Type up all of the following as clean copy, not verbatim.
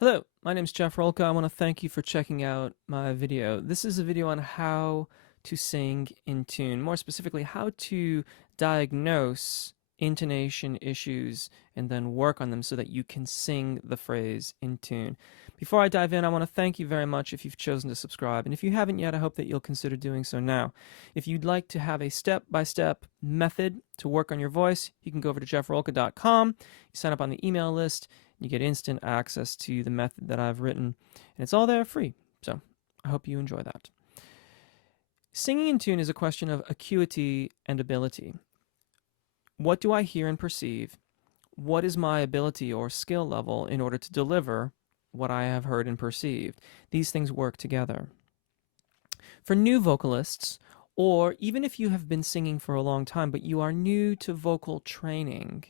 Hello, my name is Jeff Rolka. I want to thank you for checking out my video. This is a video on how to sing in tune, more specifically, how to diagnose intonation issues and then work on them so that you can sing the phrase in tune. Before I dive in, I want to thank you very much if you've chosen to subscribe. And if you haven't yet, I hope that you'll consider doing so now. If you'd like to have a step-by-step method to work on your voice, you can go over to jeffrolka.com, you sign up on the email list, you get instant access to the method that I've written, and it's all there free. So I hope you enjoy that. Singing in tune is a question of acuity and ability. What do I hear and perceive? What is my ability or skill level in order to deliver what I have heard and perceived? These things work together. For new vocalists, or even if you have been singing for a long time but you are new to vocal training,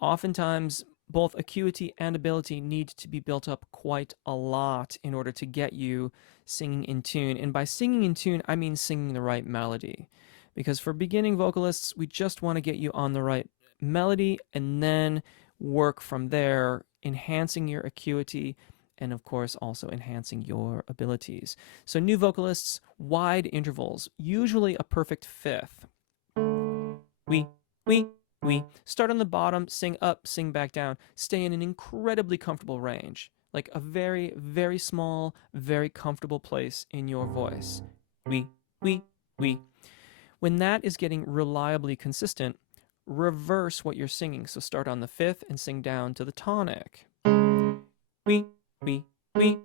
oftentimes both acuity and ability need to be built up quite a lot in order to get you singing in tune. And by singing in tune, I mean singing the right melody. Because for beginning vocalists, we just want to get you on the right melody and then work from there, enhancing your acuity and, of course, also enhancing your abilities. So, new vocalists, wide intervals, usually a perfect fifth. We, we, we. Start on the bottom, sing up, sing back down. Stay in an incredibly comfortable range, like a very, very small, very comfortable place in your voice. We, we. When that is getting reliably consistent, reverse what you're singing. So start on the fifth and sing down to the tonic. We, we, we,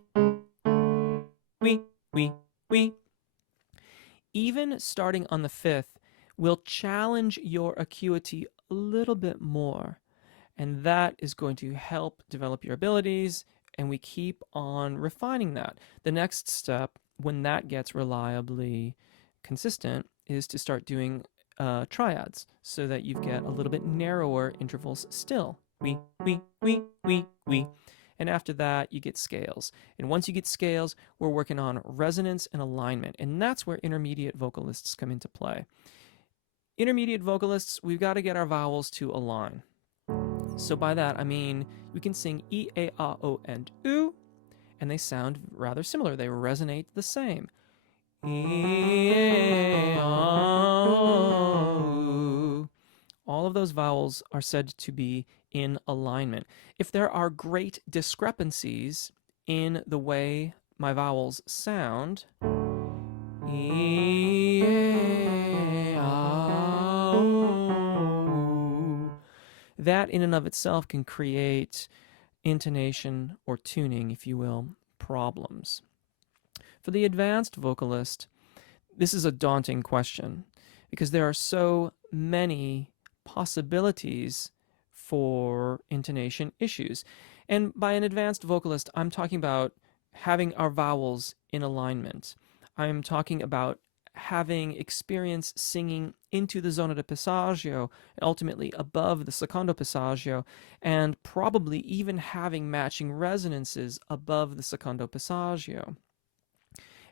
we, we. Even starting on the fifth will challenge your acuity a little bit more, and that is going to help develop your abilities, and we keep on refining that. The next step, when that gets reliably consistent, is to start doing triads so that you get a little bit narrower intervals still. We. And after that, you get scales. And once you get scales, we're working on resonance and alignment. And that's where intermediate vocalists come into play. Intermediate vocalists, we've got to get our vowels to align. So by that, I mean we can sing E, A, A, O, and U, and they sound rather similar. They resonate the same. E, A, O, U. All of those vowels are said to be in alignment. If there are great discrepancies in the way my vowels sound, E, A, O, that in and of itself can create intonation or tuning, if you will, problems. For the advanced vocalist, this is a daunting question because there are so many possibilities for intonation issues. And by an advanced vocalist, I'm talking about having our vowels in alignment. I'm talking about having experience singing into the zona de passaggio, and ultimately above the secondo passaggio, and probably even having matching resonances above the secondo passaggio.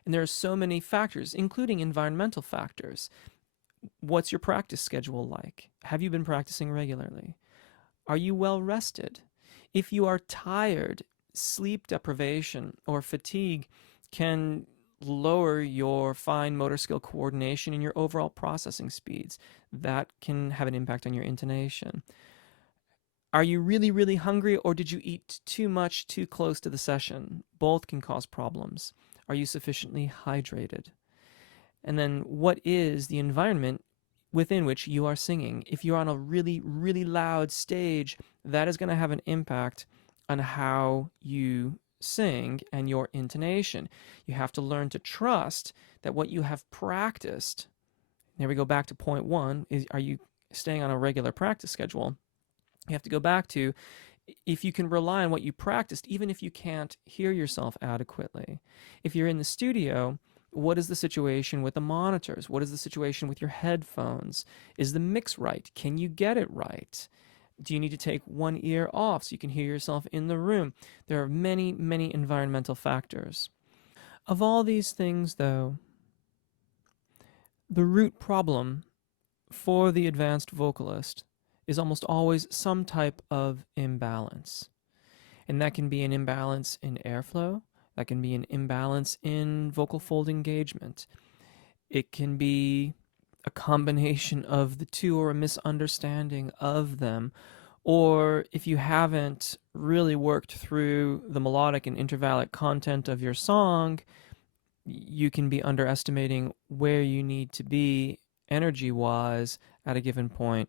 And there are so many factors, including environmental factors. What's your practice schedule like? Have you been practicing regularly? Are you well rested? If you are tired, sleep deprivation or fatigue can lower your fine motor skill coordination and your overall processing speeds. That can have an impact on your intonation. Are you really, really hungry, or did you eat too much too close to the session? Both can cause problems. Are you sufficiently hydrated? And then what is the environment within which you are singing? If you're on a really, really loud stage, that is going to have an impact on how you sing and your intonation. You have to learn to trust that what you have practiced, there we go back to point one, is are you staying on a regular practice schedule? You have to go back to if you can rely on what you practiced, even if you can't hear yourself adequately. If you're in the studio, what is the situation with the monitors? What is the situation with your headphones? Is the mix right? Can you get it right? Do you need to take one ear off so you can hear yourself in the room? There are many, many environmental factors. Of all these things, though, the root problem for the advanced vocalist is almost always some type of imbalance. And that can be an imbalance in airflow, that can be an imbalance in vocal fold engagement. It can be a combination of the two or a misunderstanding of them. Or if you haven't really worked through the melodic and intervallic content of your song, you can be underestimating where you need to be energy wise at a given point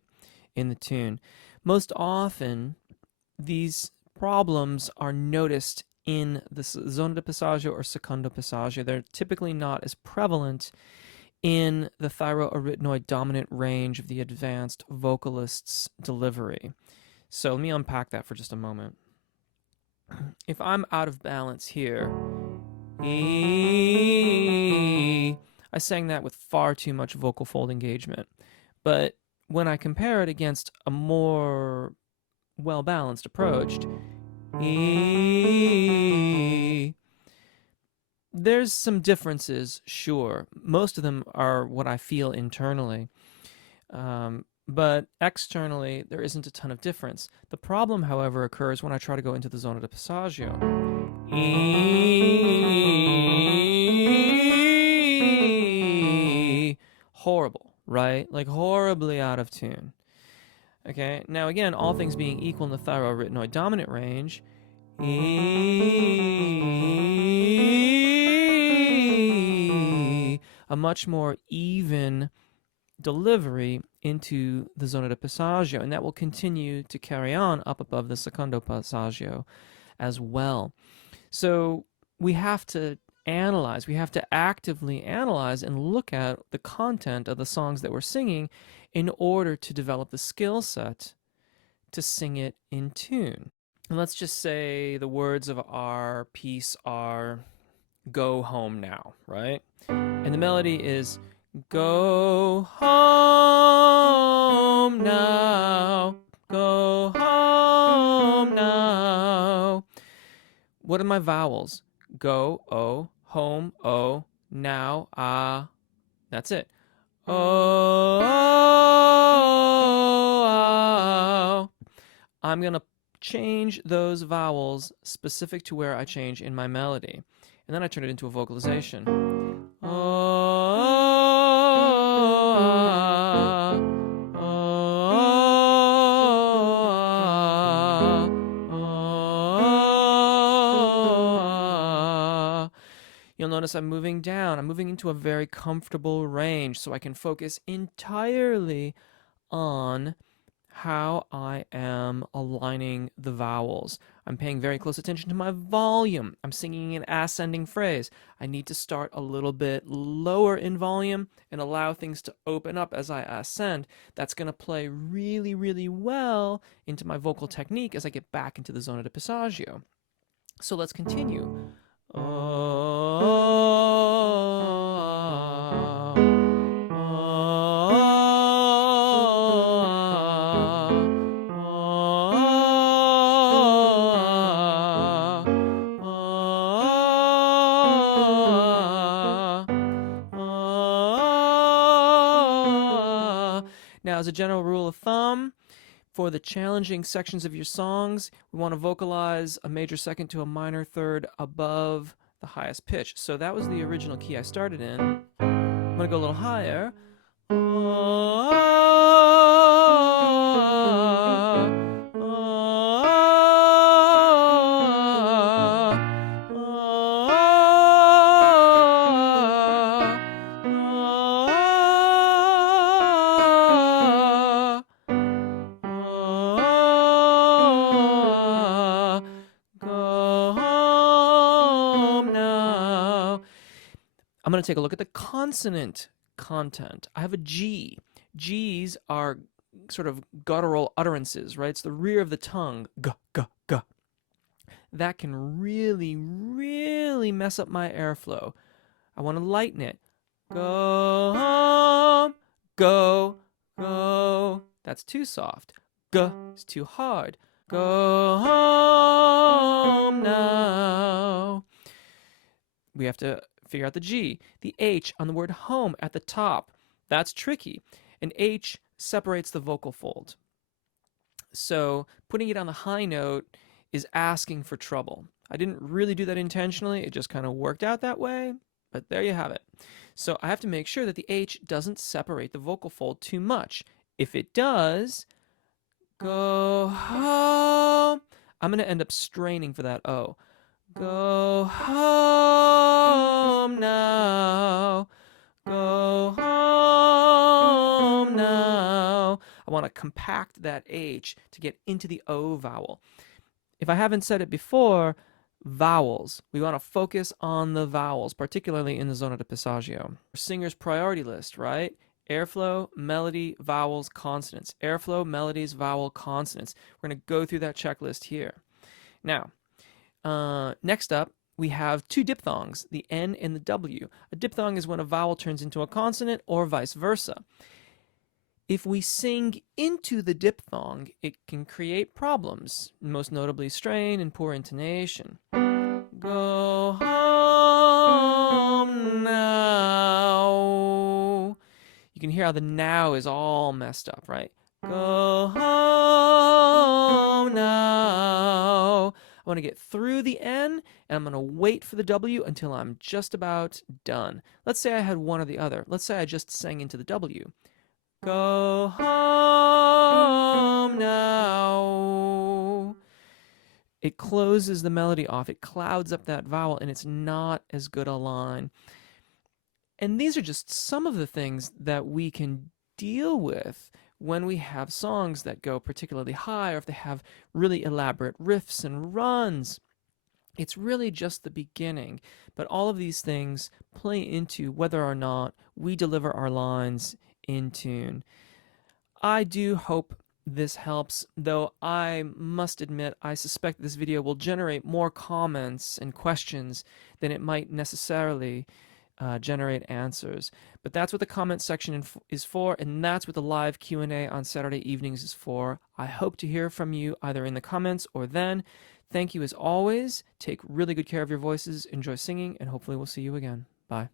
in the tune. Most often, these problems are noticed in the zona de passaggio or secondo passaggio. They're typically not as prevalent in the thyroarytenoid dominant range of the advanced vocalist's delivery. So let me unpack that for just a moment. If I'm out of balance here, I sang that with far too much vocal fold engagement. But when I compare it against a more well-balanced approach, there's some differences, sure. Most of them are what I feel internally. But externally, there isn't a ton of difference. The problem, however, occurs when I try to go into the zona de passaggio. Horrible, right? Like horribly out of tune. Okay, now again, all things being equal in the thyroarytenoid dominant range, a much more even delivery into the zona de passaggio, and that will continue to carry on up above the secondo passaggio as well. So we have to analyze, we have to actively analyze and look at the content of the songs that we're singing in order to develop the skill set to sing it in tune. And let's just say the words of our piece are "Go home now," right? And the melody is "Go home now, go home now." What are my vowels? Go, O, home, O, now, ah. That's it. Oh, I'm going to change those vowels specific to where I change in my melody. And then I turn it into a vocalization. You'll notice I'm moving down. I'm moving into a very comfortable range so I can focus entirely on how I am aligning the vowels. I'm paying very close attention to my volume. I'm singing an ascending phrase. I need to start a little bit lower in volume and allow things to open up as I ascend. That's going to play really, really well into my vocal technique as I get back into the zona de passaggio. So let's continue. Now, as a general rule of thumb, for the challenging sections of your songs, we want to vocalize a major second to a minor third above the highest pitch. So that was the original key I started in. I'm going to go a little higher. I'm going to take a look at the consonant content. I have a G. G's are sort of guttural utterances, right? It's the rear of the tongue. G, g, g. That can really, really mess up my airflow. I want to lighten it. Go home, go, go. That's too soft. G is too hard. Go home now. We have to figure out the G. The H on the word home at the top. That's tricky. An H separates the vocal fold. So putting it on the high note is asking for trouble. I didn't really do that intentionally. It just kind of worked out that way, but there you have it. So I have to make sure that the H doesn't separate the vocal fold too much. If it does, go home, I'm going to end up straining for that O. Go home now. Go home now. I want to compact that H to get into the O vowel. If I haven't said it before, vowels. We want to focus on the vowels, particularly in the zona de passaggio. Singer's priority list, right? Airflow, melody, vowels, consonants. Airflow, melodies, vowel, consonants. We're going to go through that checklist here. Now, next up, we have two diphthongs, the N and the W. A diphthong is when a vowel turns into a consonant or vice versa. If we sing into the diphthong, it can create problems, most notably strain and poor intonation. Go home now. You can hear how the now is all messed up, right? Go home now. I want to get through the N, and I'm going to wait for the W until I'm just about done. Let's say I had one or the other. Let's say I just sang into the W. Go home now. It closes the melody off. It clouds up that vowel, and it's not as good a line. And these are just some of the things that we can deal with when we have songs that go particularly high, or if they have really elaborate riffs and runs. It's really just the beginning, but all of these things play into whether or not we deliver our lines in tune. I do hope this helps, though I must admit I suspect this video will generate more comments and questions than it might necessarily generate answers. But that's what the comment section is for, and that's what the live Q&A on Saturday evenings is for. I hope to hear from you either in the comments or then. Thank you as always. Take really good care of your voices, enjoy singing, and hopefully we'll see you again. Bye.